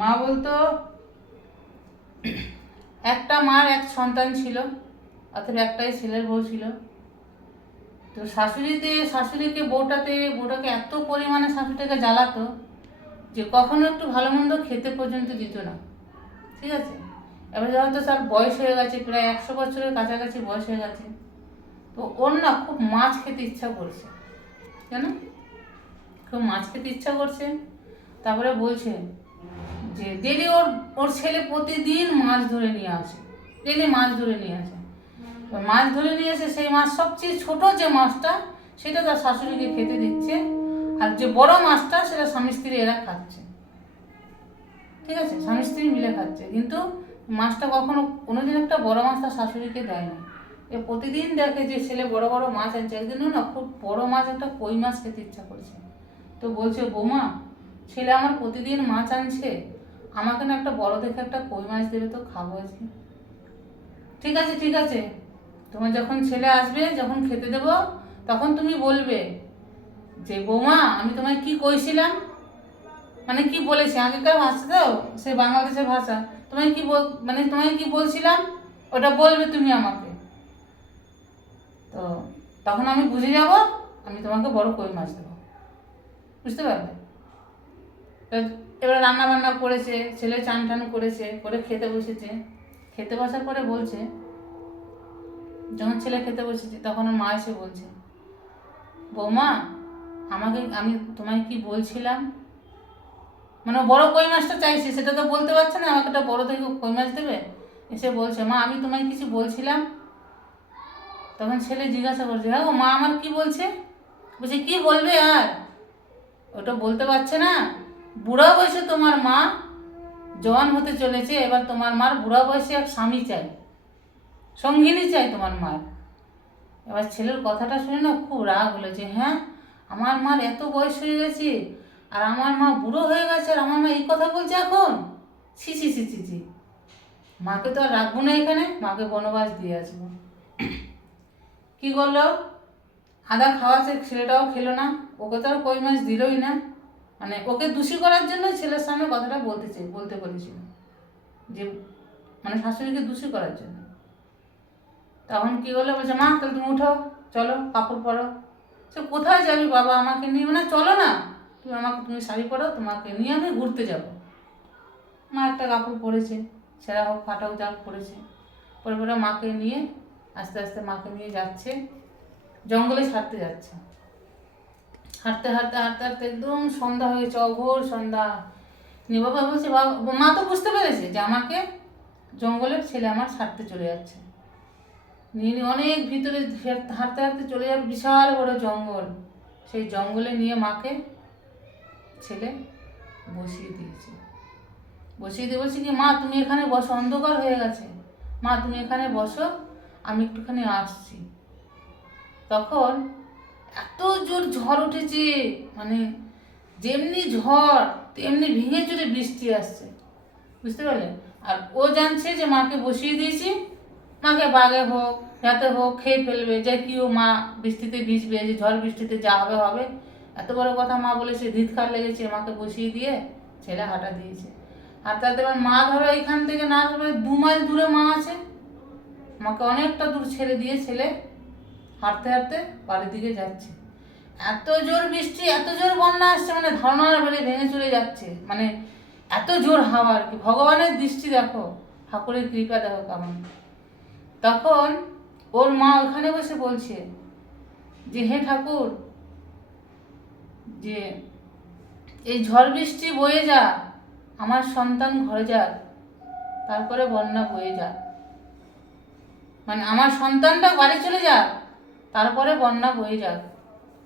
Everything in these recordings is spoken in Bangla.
মা বলতো একটা মার এক সন্তান ছিল, অথবা একটাই ছেলের বউ ছিল। তো শাশুড়িকে বউটাকে এত পরিমাণে শাশুড়িটাকে জ্বালাতো যে কখনো একটু ভালো মন্দ খেতে পর্যন্ত দিত না। ঠিক আছে, এবার যখন তো তার বয়স হয়ে গেছে, প্রায় 100 বছরের কাছাকাছি বয়স হয়ে গেছে, তো ওর না খুব মাছ খেতে ইচ্ছা করছে। কেন খুব মাছ খেতে ইচ্ছা করছে, তারপরে বলছে যে ডেলি ওর ওর ছেলে প্রতিদিন মাছ ধরে নিয়ে আসে, ডেলি মাছ ধরে নিয়ে আসে। মাছ ধরে নিয়ে এসে সেই মাছ, সবচেয়ে ছোট যে মাছটা সেটা তার শাশুড়িকে খেতে দিচ্ছে, আর যে বড় মাছটা সেটা স্বামী স্ত্রী এরা খাচ্ছে। ঠিক আছে, স্বামী স্ত্রী মিলে খাচ্ছে, কিন্তু মাছটা কখনো কোনোদিন একটা বড় মাছ তার শাশুড়িকে দেয়নি। এ প্রতিদিন দেখে যে ছেলে বড় বড় মাছ আনছে, একদিনও না খুব বড় মাছ, একটা কই মাছ খেতে ইচ্ছা করছে। তো বলছে, বৌমা ছেলে আমার প্রতিদিন মাছ আনছে, আমাকে না একটা বড় দেখে একটা কই মাছ দেবে তো, খাবো আজকে। ঠিক আছে ঠিক আছে, তোমার যখন ছেলে আসবে, যখন খেতে দেবো, তখন তুমি বলবে যে বৌমা আমি তোমায় কি কইছিলাম, মানে কি বলেছি, আগেকার ভাষা তো সে বাংলাদেশের ভাষা, তোমায় কি তোমায় কি বলছিলাম ওটা বলবে তুমি আমাকে। তো তখন আমি বুঝে যাব, আমি তোমাকে বড় কই মাছ দেবো। বুঝতে পারবে? এবার রান্না বান্না করেছে, ছেলে চান টান করেছে, করে খেতে বসেছে। খেতে বসার পরে বলছে, যখন ছেলে খেতে বসেছে তখন ওর মা এসে বলছে, বৌমা আমি তোমায় কি বলছিলাম, মানে বড় কই মাছটা চাইছে, সেটা তো বলতে পারছে না, আমাকে একটা বড় থেকে কই মাছ দেবে। এসে বলছে, মা আমি তোমায় কিছু বলছিলাম। তখন ছেলে জিজ্ঞাসা করছে, হ্যাঁ গো মা আমার কি বলছে? বলছে কি বলবে আর, ওটা বলতে পারছে না। বুড়া বয়সে তোমার মা জওয়ান হতে চলেছে, এবার তোমার মার বুড়া বয়সে এক স্বামী চাই, সঙ্গিনী চাই তোমার মার। এবার ছেলের কথাটা শুনে না খুব রাগ হলো, যে হ্যাঁ আমার মার এত বয়স হয়ে গেছে, আর আমার মা বুড়ো হয়ে গেছে, আর আমার মা এই কথা বলছে এখন। ছি ছি ছি ছি ছি, মাকে তো আর রাখবো না এখানে, মাকে বনবাস দিয়ে আসবো। কি করলো, আদা খাওয়াছে, ছেলেটাও খেলো না, ওকে তো আর কই মাছ দিলই না। মানে ওকে দোষী করার জন্য ছেলের সামনে কথাটা বলতে বলেছিল, যে মানে শাশুড়িকে দোষী করার জন্য। তখন কি হলো, বলছে মা তাহলে তুমি উঠো, চলো কাপড় পরো। সে কোথায় যাবি বাবা আমাকে নিয়ে, মানে চলো না, তুমি শাড়ি পরো, তোমাকে নিয়ে আমি ঘুরতে যাব। মা একটা কাপড় পরেছে, ছেঁড়া হোক ফাটা হোক যা পরেছে, পরে পরে মাকে নিয়ে আস্তে আস্তে মাকে নিয়ে যাচ্ছে, জঙ্গলে ছাড়তে যাচ্ছে। হাঁটতে হাঁটতে হাঁটতে হাঁটতে একদম সন্ধ্যা হয়ে গেছে, অঘোর সন্ধ্যা। নিয়ে বাবা বলছে, বাবা মা তো বুঝতে পেরেছে যে আমাকে জঙ্গলের ছেলে আমার ছাড়তে চলে যাচ্ছে। নিয়ে অনেক ভিতরে হাঁটতে হাঁটতে চলে যাবে, বিশাল বড় জঙ্গল। সেই জঙ্গলে নিয়ে মাকে ছেলে বসিয়ে দিয়েছে। বসিয়ে দিয়ে বলছে কি, মা তুমি এখানে বসো, অন্ধকার হয়ে গেছে, মা তুমি এখানে বসো, আমি একটুখানি আসছি। তখন এত জোর ঝড় উঠেছে, মানে যেমনি ঝড় তেমনি ভেঙে চুরে বৃষ্টি আসছে। বুঝতে পারলেন? আর ও জানছে যে মাকে বসিয়ে দিয়েছি, মাকে বাগে হোক যাতে হোক খেয়ে ফেলবে, যে কিও মা বৃষ্টিতে ভিজবে, যে ঝড় বৃষ্টিতে যা হবে হবে। এত বড় কথা মা বলেছে, ধিৎকার লেগেছে, মাকে বসিয়ে দিয়ে ছেলে হাঁটা দিয়েছে। আর তাতে এবার মা ধরো এইখান থেকে না ধরো 2 মাইল দূরে মা আছে, মাকে অনেকটা দূর ছেড়ে দিয়ে ছেলে হাঁটতে হাঁটতে বাড়ির দিকে যাচ্ছে। এত জোর বৃষ্টি, এত জোর বন্যা আসছে, মানে ধারণার বেড়ে ভেঙে চলে যাচ্ছে, মানে এত জোর হাওয়া আর কি। ভগবানের দৃষ্টি দেখো, ঠাকুরের কৃপা দেখো কেমন। তখন ওর মা ওখানে বসে বলছে যে হে ঠাকুর, যে এই ঝড় বৃষ্টি বয়ে যা, আমার সন্তান ঘরে যাক, তারপরে বন্যা বয়ে যাক। মানে আমার সন্তানটা বাড়ি চলে যাক, তারপরে বন্যা বয়ে যাক।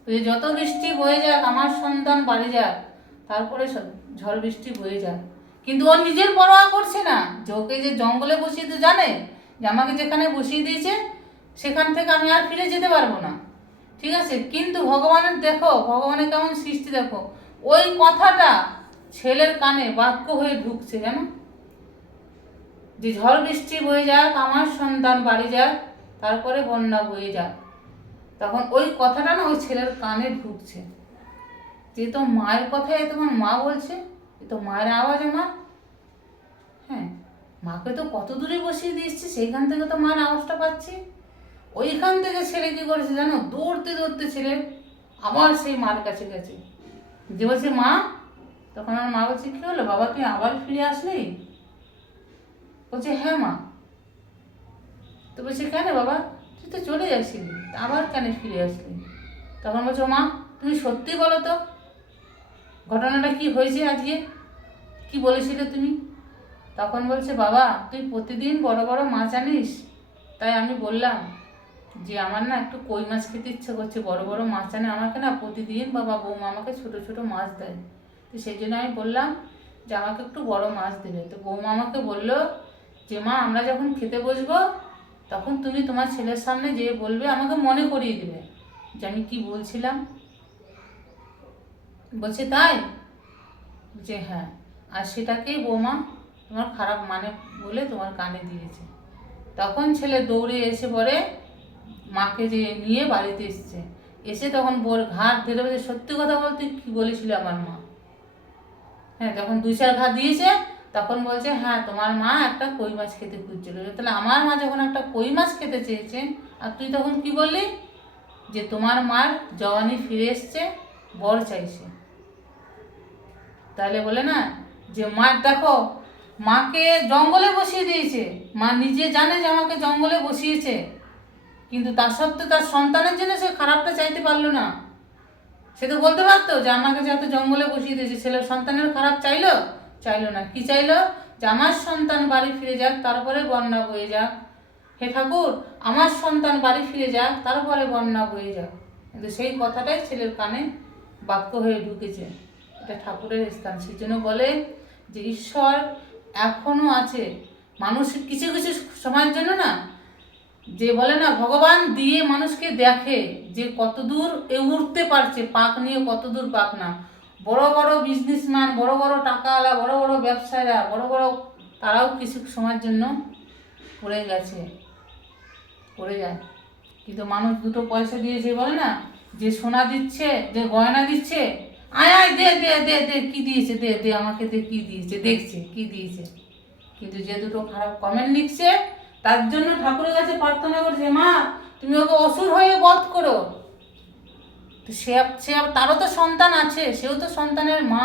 যে যত বৃষ্টি বয়ে যাক, আমার সন্তান বাড়ি যাক, তারপরে ঝড় বৃষ্টি বয়ে যাক। কিন্তু ও নিজের পরোয়া করছে না, যে ওকে যে জঙ্গলে বসিয়ে, তো জানে যে আমাকে যেখানে বসিয়ে দিয়েছে সেখান থেকে আমি আর ফিরে যেতে পারবো না। ঠিক আছে, কিন্তু ভগবানের দেখো, ভগবানের কেমন সৃষ্টি দেখো, ওই কথাটা ছেলের কানে বাক্য হয়ে ঢুকছে, জানো, যে ঝড় বৃষ্টি বয়ে যাক, আমার সন্তান বাড়ি যাক, তারপরে বন্যা বয়ে যাক। তখন ওই কথাটা না ওই ছেলের কানে ঢুকছে, যে তো মায়ের কথাই তোমার মা বলছে, এ তো মায়ের আওয়াজ আমার, মাকে তো কত দূরে বসিয়ে দিয়েছি, সেইখান থেকে তো মার আওয়াজটা পাচ্ছি। ওইখান থেকে ছেলে কি করেছে জানো, দৌড়তে দৌড়তে ছেলে আবার সেই মার কাছে গেছে, যে বলছে মা। তখন আমার মা বলছে কি হলো বাবা, তুই আবার ফিরে আসলি? বলছে হ্যাঁ মা। তো বলছে কেন বাবা, তুই তো চলে যাচ্ছিলি, আবার কেন ফিরে আসলি? তখন বলছো মা তুমি সত্যি বলো তো, ঘটনাটা কি হয়েছে আজকে, কি বলেছিলে তুমি? তখন বলছে বাবা তুই প্রতিদিন বড় বড় মাছ আনিস, তাই আমি বললাম যে আমার না একটু কই মাছ খেতে ইচ্ছে করছে, বড় বড় মাছ আনে আমাকে না প্রতিদিন, বাবা বৌমা আমাকে ছোট ছোট মাছ দেয়, তো সেই জন্য আমি বললাম যে আমাকে একটু বড় মাছ দেবে। তো বৌমা আমাকে বললো যে মা আমরা যখন খেতে বসবো তখন তুমি তোমার ছেলের সামনে যেয়ে বলবে, আমাকে মনে করিয়ে দেবে যে আমি কি বলছিলাম। বলছে তাই? যে হ্যাঁ, আর সেটাকেই বৌমা তোমার খারাপ মানে বলে তোমার কানে দিয়েছে। তখন ছেলে দৌড়ে এসে পরে মাকে যে নিয়ে বাড়িতে এসছে, এসে তখন বোর ঘাট ধরে বলছে সত্যি কথা বলতে কি বলেছিল আমার মা। হ্যাঁ, তখন 2-4 ঘা দিয়েছে। তখন বলছে হ্যাঁ তোমার মা একটা কই মাছ খেতে খুঁজছিল। তাহলে আমার মা যখন একটা কই মাছ খেতে চেয়েছে, আর তুই তখন কি বললি যে তোমার মার জওয়ানি ফিরে এসছে, বর চাইছে। তাহলে বলে না যে মা দেখো, মাকে জঙ্গলে বসিয়ে দিয়েছে, মা নিজে জানে যে আমাকে জঙ্গলে বসিয়েছে, কিন্তু তা সত্ত্বেও তার সন্তানের জন্য সে খারাপটা চাইতে পারলো না। সে তো বলতে পারতো যে আমাকে যাতে জঙ্গলে বসিয়ে দিয়েছে, ছেলের সন্তানের খারাপ চাইলো? চাইলো না। কি চাইলো? যে আমার সন্তান বাড়ি ফিরে যাক, তারপরে বন্যা বয়ে যাক। হে ঠাকুর, আমার সন্তান বাড়ি ফিরে যাক, তারপরে বন্যা বয়ে যাক। কিন্তু সেই কথাটাই ছেলের কানে বাক্য হয়ে ঢুকেছে। এটা ঠাকুরের স্থান। সেই জন্য বলে যে ঈশ্বর এখনো আছে। মানুষ কিছু কিছু সময়ের জন্য না, যে বলে না ভগবান দিয়ে মানুষকে দেখে যে কতদূর এ উঠতে পারছে, পাক নিয়ে কতদূর পাক না। বড় বড় বিজনেসম্যান, বড় বড় টাকাওয়ালা, বড় বড় ব্যবসায়ীরা, বড় বড়, তারাও কিছু সময়ের জন্য পড়ে গেছে, পড়ে যায়। কিন্তু মানুষ দুটো পয়সা দিয়েছে, বলে না যে সোনা দিচ্ছে, যে গয়না দিচ্ছে, আয় আয় দে দে দে দে, কি দিয়েছে দে দে আমাকে দে, কি দিয়েছে দেখছে কি দিয়েছে। কিন্তু যে দুটো খারাপ কমেন্ট লিখছে, তার জন্য ঠাকুরের কাছে প্রার্থনা করছে মা তুমি ওকে অসুর হয়ে বধ করো। তো সে তারও তো সন্তান আছে, সেও তো সন্তানের মা।